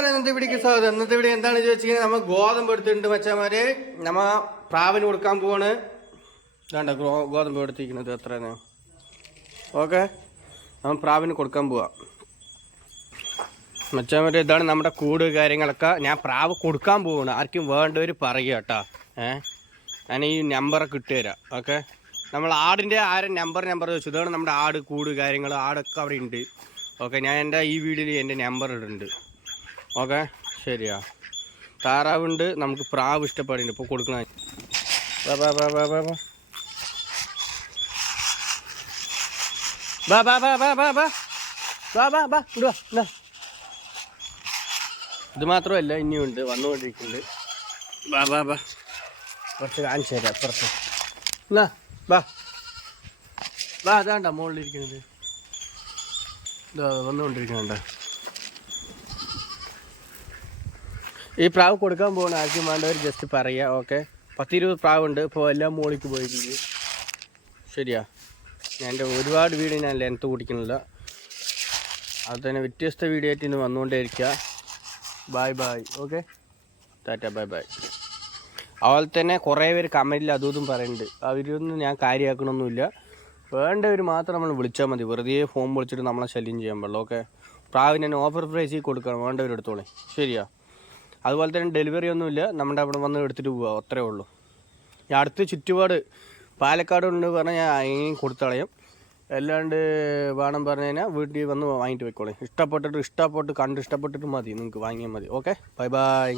മച്ചാമാരെ ഇന്നത്തെ ഇവിടേക്ക് സ്വാഗതം ഇന്നത്തെ ഇവിടെ എന്താണ് കഴിഞ്ഞാൽ നമ്മൾ ഗോതമ്പ് എടുത്തിട്ടുണ്ട് മച്ചാമാരെ. നമ്മ പ്രാവിന് കൊടുക്കാൻ പോവാണ്. വേണ്ട ഗോതമ്പ് എടുത്തിരിക്കുന്നത് എത്രയാണ് ഓക്കെ. നമ്മൾ പ്രാവിന് കൊടുക്കാൻ പോവാം. മച്ചാമാരെ ഇതാണ് നമ്മുടെ കൂട് കാര്യങ്ങളൊക്കെ. ഞാൻ പ്രാവ് കൊടുക്കാൻ പോവാണ്. ആർക്കും വേണ്ടവർ പറയുക കേട്ടോ. ഏ? ഞാൻ ഈ നമ്പറൊക്കെ ഇട്ടുതരാം ഓക്കെ. നമ്മൾ ആടിന്റെ ആരും നമ്പർ നമ്പർ ചോദിച്ചു. ഇതാണ് നമ്മുടെ ആട് കൂട് കാര്യങ്ങൾ ആടൊക്കെ അവിടെ ഉണ്ട്. ഓക്കെ ഞാൻ എന്റെ ഈ വീഡിയോയിൽ എന്റെ നമ്പർ ഇടുന്നുണ്ട്. ഓക്കെ ശരിയാ താറാവുണ്ട് നമുക്ക് പ്രാവ് ഇഷ്ടപ്പെടുന്നുണ്ട് ഇപ്പോൾ കൊടുക്കണ ഇത് മാത്രമല്ല ഇനിയുണ്ട് വന്നുകൊണ്ടിരിക്കുന്നുണ്ട് ബാ ബാ ബാ കുറച്ച് കാണിച്ചു തരാം പുറത്ത് ബാ ബാ അതാണ്ട മുകളിലിരിക്കുന്നത് ഇതാ വന്നുകൊണ്ടിരിക്കുന്നുണ്ടോ ഈ പ്രാവ് കൊടുക്കാൻ പോകണ ആർക്കും വേണ്ടവർ ജസ്റ്റ് പറയുക ഓക്കെ പത്തിരുപത് പ്രാവുണ്ട് ഇപ്പോൾ എല്ലാം മോളിക്ക് പോയിരിക്കും ശരിയാ. ഞാൻ എന്റെ ഒരുപാട് വീട് ഞാൻ ലെങ്ത്ത് കുടിക്കുന്നില്ല. അത് തന്നെ വ്യത്യസ്ത വീഡിയോ ആയിട്ട് ഇന്ന് വന്നുകൊണ്ടേയിരിക്കുക bye bye okay tata bye bye അതുപോലെ തന്നെ കുറേ പേര് കമന്റിൽ അതും പറയുന്നുണ്ട് അവരൊന്നും ഞാൻ കാര്യമാക്കണമൊന്നുമില്ല വേണ്ടവർ മാത്രം നമ്മൾ വിളിച്ചാൽ മതി. വെറുതെ ഫോൺ വിളിച്ചിട്ട് നമ്മളെ ശല്യം ചെയ്യാൻ പാടുള്ളൂ ഓക്കെ പ്രാവിന് ഓഫർ പ്രൈസിൽ കൊടുക്കണം വേണ്ടവരെടുത്തോളേ ശരിയാ. അതുപോലെ തന്നെ ഡെലിവറി ഒന്നുമില്ല. നമ്മുടെ അവിടെ വന്ന് എടുത്തിട്ട് പോവുക അത്രേ ഉള്ളൂ. ഈ അടുത്ത് ചുറ്റുപാട് പാലക്കാട് ഉണ്ട് പറഞ്ഞാൽ ഞാൻ അതിനും കൊടുത്തളയും. അല്ലാണ്ട് വേണം പറഞ്ഞു കഴിഞ്ഞാൽ വീട്ടിൽ വന്ന് വാങ്ങിയിട്ട് പോയിക്കോളെ ഇഷ്ടപ്പെട്ടിട്ട് ഇഷ്ടപ്പെട്ട് കണ്ട് ഇഷ്ടപ്പെട്ടിട്ട് മതി. നിങ്ങൾക്ക് വാങ്ങിയാൽ മതി. Okay bye bye